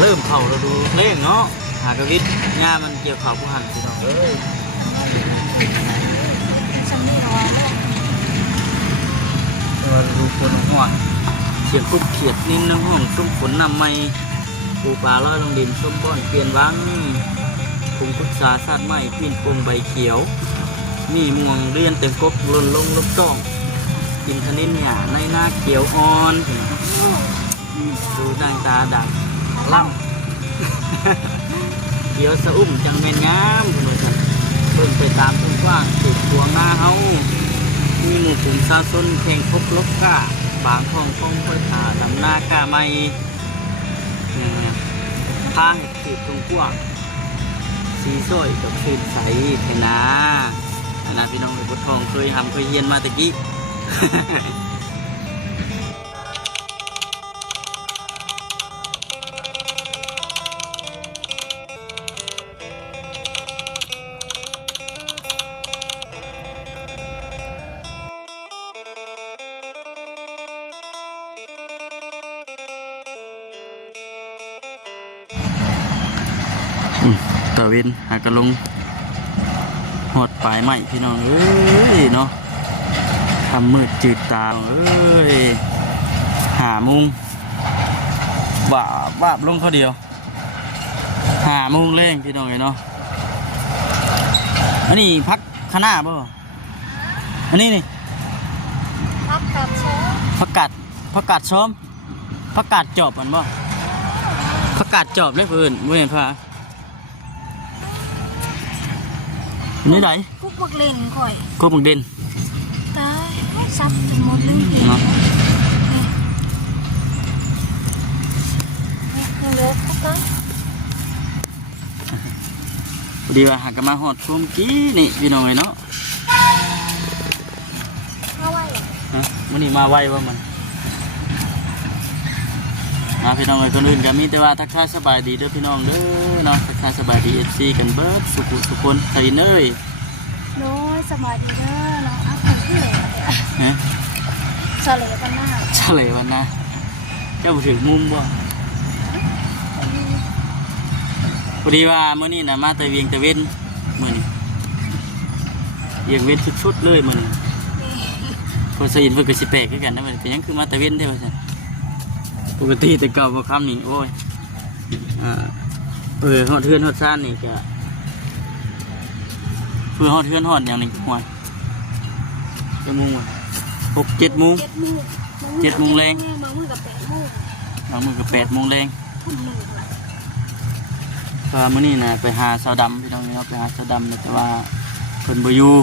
เริ่มเข่าเราดูเล่งเนาะหากระวิดหญ้ามันเกี่ยวเข่าผู้หันพี่น้องเอ้ยเราดูคนห้องเขียนปุ๊บเขียดนิ่มน้ำห้องส้มฝนนำไม่ปูปลาลอยลงดินส้มบ้อนเปลี่ยนวังพุงพุทราซาดไม้ปีนโป่งใบเขียวมีม่วงเรียนเต็มกบหล่นลงลบจ้องกินทนินหยาในหน้าเขียวอ่อนดูดังตาดังล่ำเขียวสะอุ้มจังเมนงามคุณผู้ชมเบิ่งไปตามกว้างสุดดวงหน้าเฮามีหมู่กลุ่มซาซนเพลงพบลบก้าบางท้องคงค่อยขาดำหน้ากาไม่ทางสุดกว้างสีสวยกับสีใสเทนาอันนั้นพี่น้องในบททองเคยทำเคยเยียนมาตะกี้ตะวินหากระลงหดปลายใหม่พี่น้องเอ้ยเนาะทำมืดจืดตาเอ้ยหามุงบ้าลงเขาเดียวหามุงเล่งพี่น้องเนาะอันนี้พักขนาบ่อันนี้นี่พักกัดช้อมพักกัดช้อมพักกัดจอบมันบ่พักกัดจอบเลยเพื่อนไม่เห็นพานี่ไหนกุ๊กบักเล่นข่อยกุ๊กบักเด่นตายซับจนหมดเลยเนาะนี่เลยกุ๊กนะพอดีว่าหากมาหอดช่วงกี้นี่พี่น้องไงเนาะมาไวมันนี่มาไวว่ามันมาพี่น้องไอ้คนอื่นก็มีแต่ว่าทักทายสบายดีเด้อพี่น้องเด้อเนาะทักทายสบายดีFCกันเบิร์ดสุขุนใส่เนยโน้ยสบายดีเด้อเนาะอ้าวคนที่เหลือเฉลยวันหน้าเจ้าถึงมุมบ่พอดีว่าเมื่อนี้นะมาแต่เวียงตะเวนเมื่อนี้เวียงเว้นชุดๆเลยเมื่อนี้คนสยินเพื่อนก็สิแปลกกันนะมันแต่ยังคือมาตะเวนเท่าไหร่ปกติแต่เก่าพวกคำนี่โอ้ยหอดเทือนหอดซ่านนี่ก็เพื่อหอดเทือนหอดอย่างนี้หัวจะมุ่งว่ะ6-7 โมงแรงบางมือกับ8 โมงแรงพอมื้อนี้นะไปหาสาวดำพี่น้องไปหาสาวดำแต่ว่าเพิ่นบ่อยู่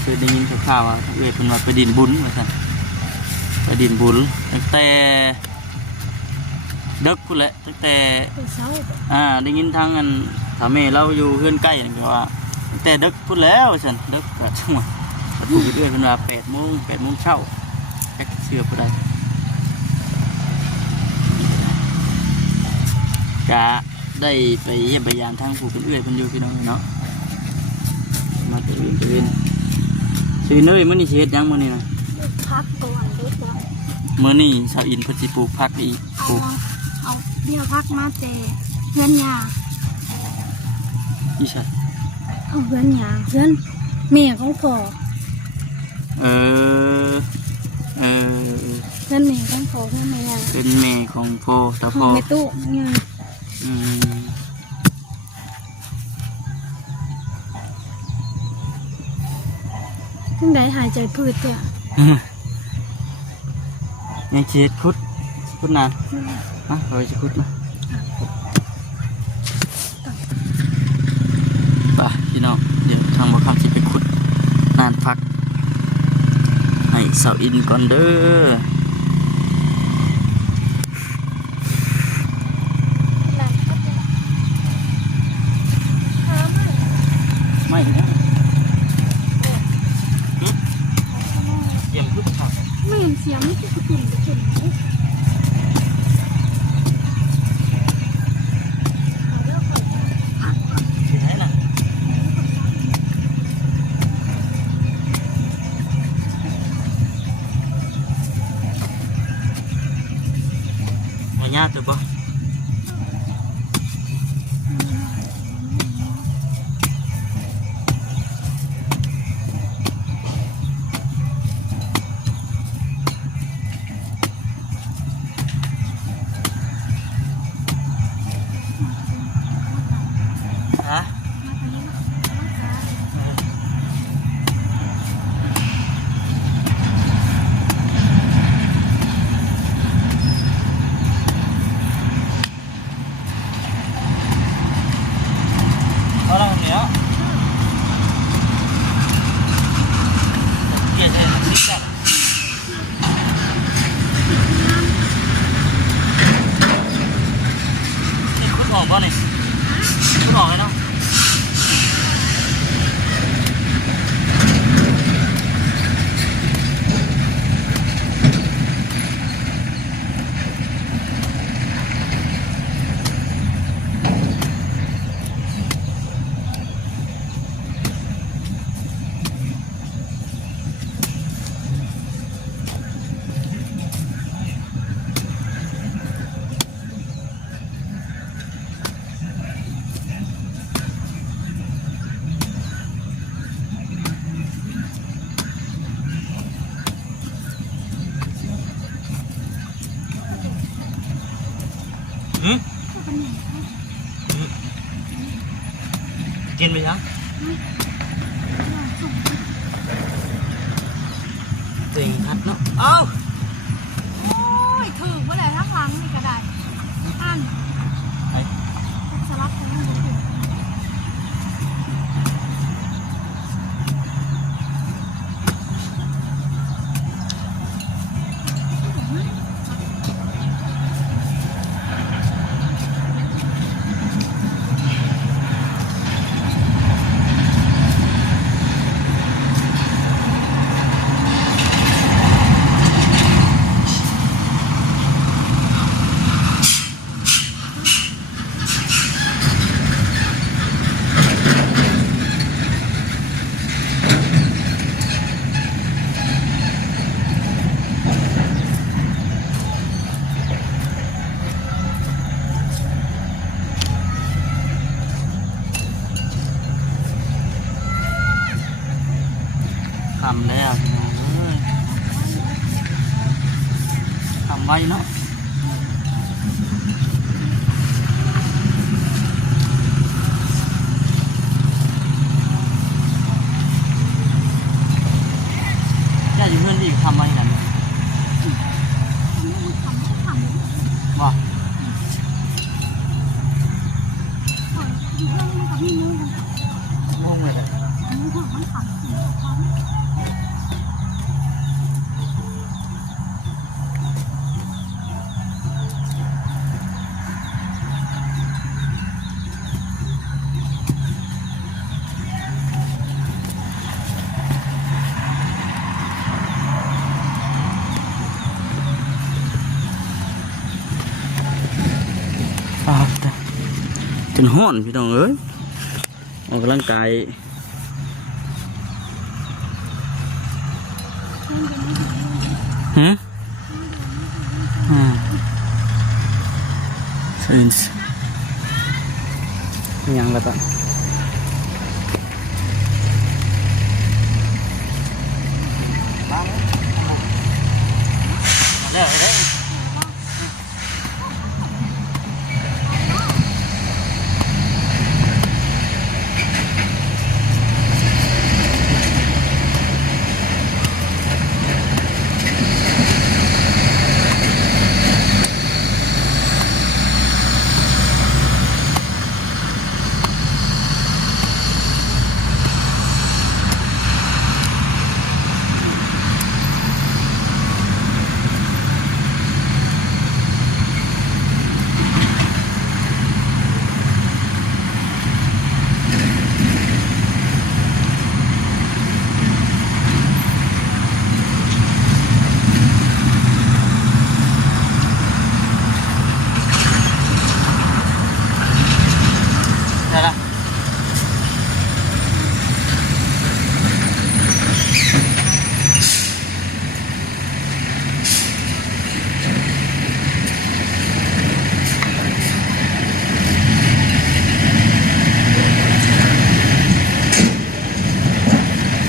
เคยได้ยินข่าวว่าเพิ่นว่าไปดินบุญว่าซั่นไปดินบุญตั้งแต่ดึกพุ่นแหละตั้งแต่ได้ยินทางอันสามีเราอยู่เฮือนใกล้นี่ก็ว่าตั้งแต่ดึกพุ่นแล้วซั่นดึกก็จังหวะถูกเรื่อยเพิ่นว่า8 โมงเช้าแค่เชื่อบ่ได้ก็ได้ไปเยี่ยมพยานทางผู้เป็นเอื้อยเพิ่นอยู่พี่น้องเนาะมาตะเวนซื้อเนยมื้อนี้สิเฮ็ดหยังมื้อนี้นะพักก่อนเด็กแล้วมื้อนี้ชาวอินเพิ่นสิปลูกผักอีกปลูกเอาเดี๋ยวพักมาแต่เพื่อนยาอีสัตว์เอาเพื่อนยาเพื่อนแม่ของพ่อเพื่อนแม่ของพ่อเพื่อนแม่ยาเป็นแม่ของพ่อตาพ่อแม่ตู้เนี่ยทั้งใดหายใจพืชเนี่ยยังเช็ดคุดนานเราจะคุดมาป่ะพี่น้องเดี๋ยวทางบ่คำจะไปขุดนานพักให้สาวอินก่อนเด้อไม่นะเยี่ยมทุกผักไม่เห็นเสียงไม่ใช่กลิ่นญาติตัวปะ ออกป่ะนี่ออกเลยเนาะกินไหมครับเต็งทัดเนาะเอ้า โอ้ยถือว่าอะไรทั้งหลังนี่ก็ได้อัน ไอ้ สลับกันยังอยู่ ทำแล้วพี่น้องเอ้ยทำไว้เนาะย่าอยู่เพื่อนอีกทำไว้นั่นว่า อยู่เรื่องมันกับมีมือ โง่เลย มือของมันขัง จนห้อนพี่น้องเอ้ยออกกำลังกายฮะเซนส์ยังละตั้งมาแล้วเด้ ได้ละ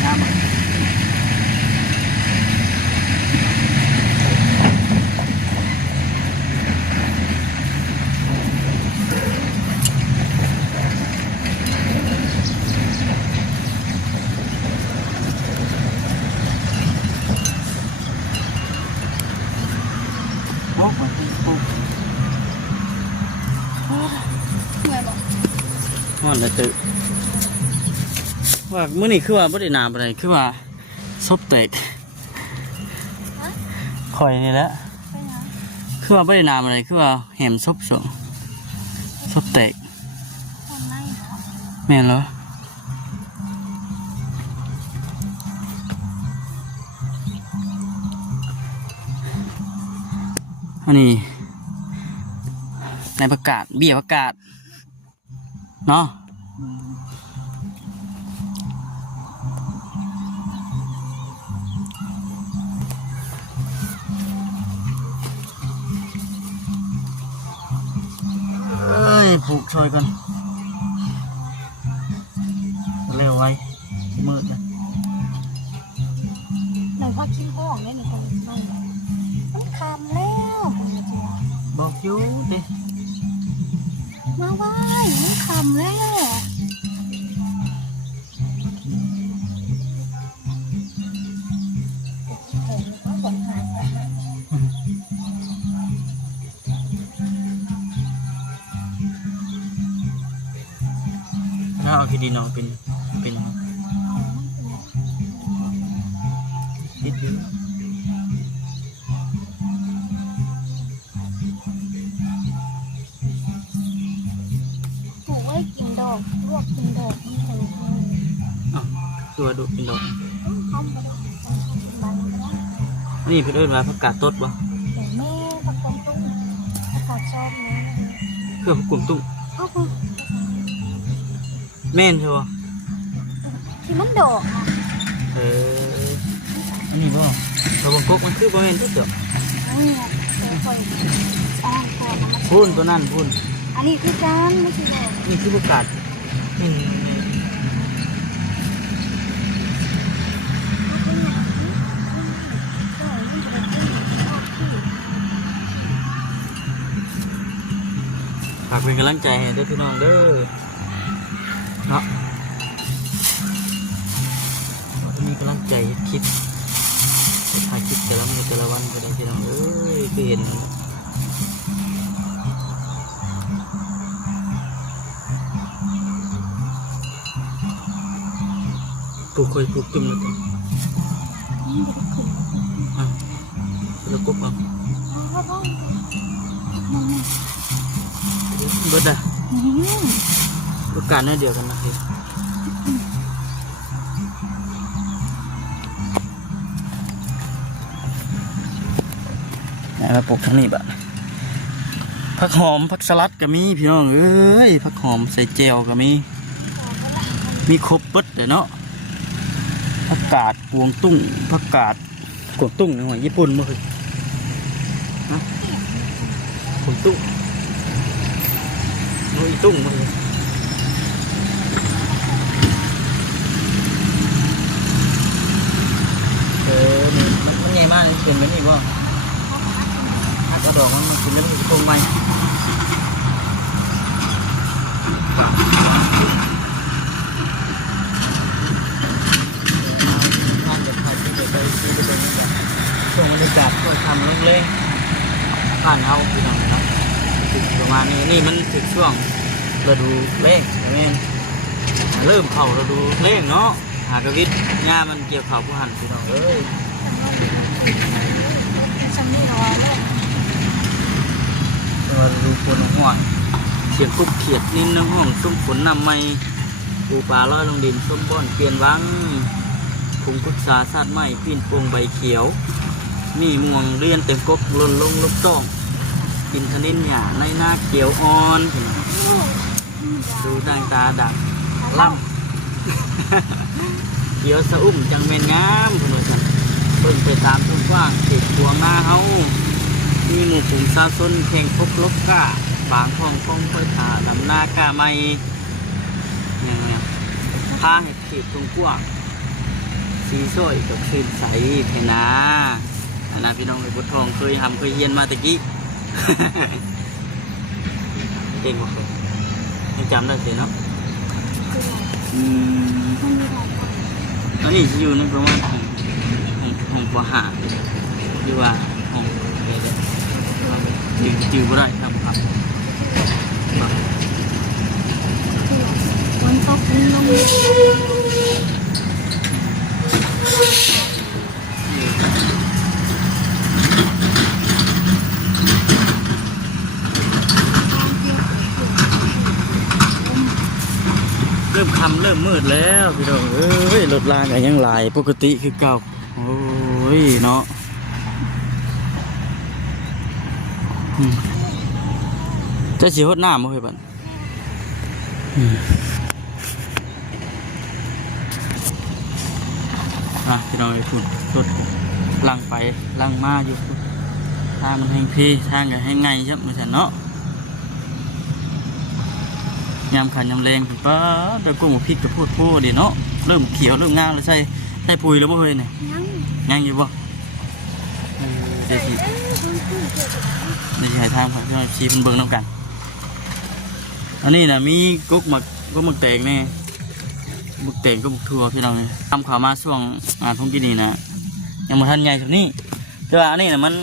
น้ำอ่ะโอ้โห เหนื่อยบอก ห้อนเลยตึกว่ามื้อนี้คือว่าบ่ได้น้ำอะไรคือว่าซบแตกข่อยนี่แหละ ไปนะ คือว่าบ่ได้น้ำอะไรคือว่าแหมซบสอง ไป ซบแตก คนไหนเหรอ แม่นเหรออันนี้ในประกาศเบี้ยประกาศเนาะผูกช่วยกันเร็วไว้มืดนะ ไหนว่าคิ้วห้องเนี่ยหนูคงไม่มันคำแล้วผมจะเจอ บอกอยู่ดิ มาว่ามันคำแล้วผมก็ผลหายไป ถ้าเอาคีดีนอเป็นนิดเดียว ปลูกไว้กินดอกลวกกินดอกนี่ถึง อ้าวตัวดูเป็นดอก ห้องมาดอกมันก็ นี่เพื่อนเอิ้นว่าผักกาดต้นบ่ เดี๋ยวแม่ตะโกนตุ้งเขาชอบนะ เพื่อผักกลุ่มตุ้ง เขาคือ แม่นใช่บ่ ที่มันดอกอ่ะ เอออันนี้บ่ตัวบงกกมันคือบ่แม่นทุกดอก นี่ไงคอยสร้างตัวมันมา พูนตัวนั่นพูน อันนี้คือการไม่ใช่ดอก นี่คือผักกาดนี่ฝากเป็นกำลังใจให้ด้วยพี่น้องเด้อเนาะมีกำลังใจคิดถ่ายคลิปแต่ละมื้อแต่ละวันก็ได้พี่น้องเอ้ยคือเห็นปลูกคอยปลูกจุ่มเลยจ้ะอ่ะแล้วกุ๊บเอาเบิดอ่ะประกาศนั่นเดียวกันนะพี่มาปลูกทั้งนี้บะผักหอมผักสลัดก็มีพี่น้องเอ้ยผักหอมใส่เจลก็มีครบเบิดเดี๋ยวเนาะผักกาดกวงตุ้งผักกาดกวงตุ้งในหัวญี่ปุ่นมั้งคือฮะกวงตุ้งโอ้ยตุ้งมั้งมันใหญ่มากเขียนไว้นี่บ่กระดองมันกินแล้วมันจะโกงไปท่านจะพาที่ไปที่ไปเป็นแบบส่งบรรยากาศก็ทำลงเลยผ่านเอาพี่น้องนะครับประมาณนี้นี่มันถึงช่วงฤดูเล่งใช่ไหมเริ่มเข้าฤดูเล่งเนาะหากระวิทงามันเกี่ยวข่าวผู้หันพี่น้องเอ้ย ฉันไม่รอเลย ดูฝนห้อนเสียงกุบเขียดนินน้ำห้องส้มฝนนำไม่ปูปลาลอยลงดินส้มบ้อนเปลี่ยนวังผงกุศลซาดไม้ปีนโป่งใบเขียวมีม่วงเรียนเต็มกบหล่นลงลบต้องกินทนินหยาในหน้าเขียวอ่อนดูทางตาดักล่ำเขียวสะอุ้มจังเมนงามคุณผู้ชมเบิ่งไปตามทุ่งกว้างติดตัวหน้าเฮามีหมู่ฝูงซาซนเพ่งพบลบก้าบางห้องคงค่อยตาดำหน้ากาไม่เนี่ยผ้าให้ขีดตรงกว้างสีส้อยกับสีใสเพนาอันนั้นพี่น้องในบุตรทองเคยทำเคยเฮียนมาตะกี้ เก่งกว่าเขายังจำได้สิเนาะแล้วนี่จะอยู่ในประมาณห้องปหาหรือว่าห้องอะไรเนี่ยจืดก็ได้ครับครับ วันตกนี่ลง ริ่มค่ำเริ่มมืดแล้วพี่น้องเอ้ยรถลางก็ยังหลายปกติคือเก่าโอ้ยเนาะจะสิฮดน้ำบ่เฮ้ยบัดพี่น้องไอ้คุณรถลังไปลังมาอยู่ทางมันแห้งเพทางก็แห้งไงครับเหมือนกันเนาะยำขันยำแรงถึงป้าแต่กุ้งพริกกับพูดดิเนาะเริ่มเขียวเริ่มงามแล้วใส่ปุ๋ยแล้วบ่เฮ้ยเนี่ยยังอยู่บ่เดี๋ยวให้ทางผ่านพี่น้องชี้เป็นเบิ่งน้ำกันอันนี้นะมีกุ๊กหมึกแตงแน่หมึกแตงก็หมึกทั่วพี่น้องเลยทำข่าวมาช่วงทุ่งกินนี่นะยังมาทันใหญ่แบบนี้แต่ว่าอันนี้นะมัน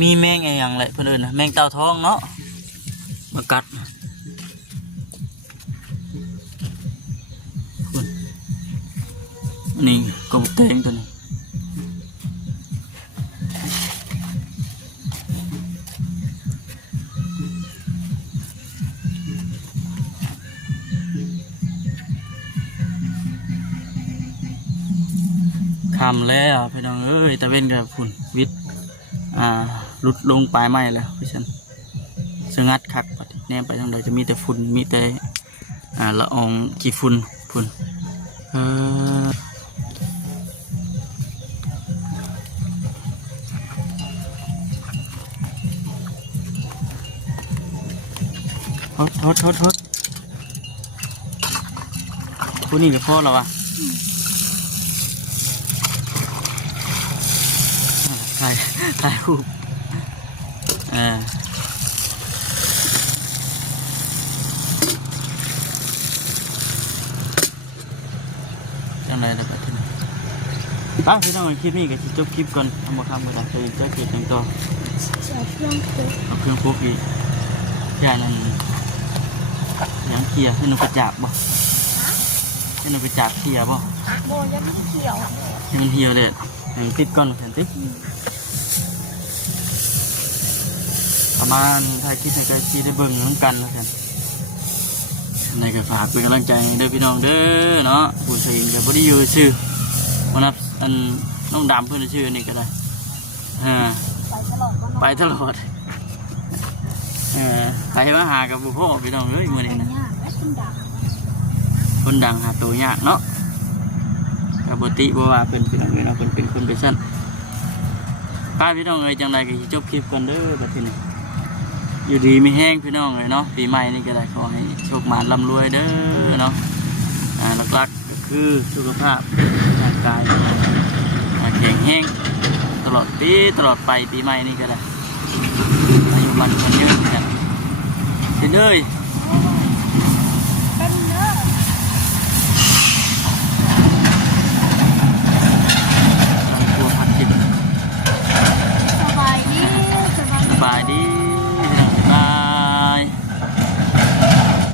มีแมงอะไรอย่างไรเพื่อนเอิญนะแมงเต่าทองเนาะมากัดนี่ก็หมึกแตงตัวนี้คำแล้วพี่น้องเอ้ยตะเว้นกับฝุ่นวิทย์ลุดลงปลายไม้แล้วพี่ฉันสงัดคักแนมไปทางใดจะมีแต่ฝุ่นมีแต่ละอองกี่ฝุ่นทดพวกนี้กับพ่อเราอ่ะถ่ายรูปจังไรแล้วแบบนี้พี่น้องคลิปนี้ก็จะจบคลิปก่อนทำมาทำมาตัดตัวจะเกิดอย่างตัวเอาเครื่องพวกอีกอย่างนั้นยังเคียร์ให้หนูกระจับบ่ให้หนูกระจับเคียร์บ่โบยังไม่เขียวให้มันเหี่ยวเลยให้ติดก่อนแผ่นติดประมาณถ่ายคลิปให้ใกล้ชิดได้เบิ่งน้ำกันแล้วกันในกระฝากเป็นกำลังใจเด้อพี่น้องเด้อเนาะคุณเสงจะบริยูชื่อวันนับอันน้องดำเพื่อนชื่อนี่ก็ได้ไปตลอดไปมาหากับบุพพ่อพี่น้องเอ้ยมื่อนี้นะคนดังหาตัวยากเนาะกับปกติเพราะว่าเป็นพี่น้องเนาะเป็นคนไปสั้นป้าพี่น้องเอ้ยจังไรก็จบคลิปกันเด้อแบบนี้อยู่ดีไม่แห้งพี่น้องเลยเนาะปีใหม่นี่ก็ได้ขอให้โชคมาร่ำรวยเด้อเนาะหลักๆก็คือสุขภาพร่างกายแข็งแห้งตลอดไปปีใหม่นี่ก็ได้อายุมันเยอะกันเด้อ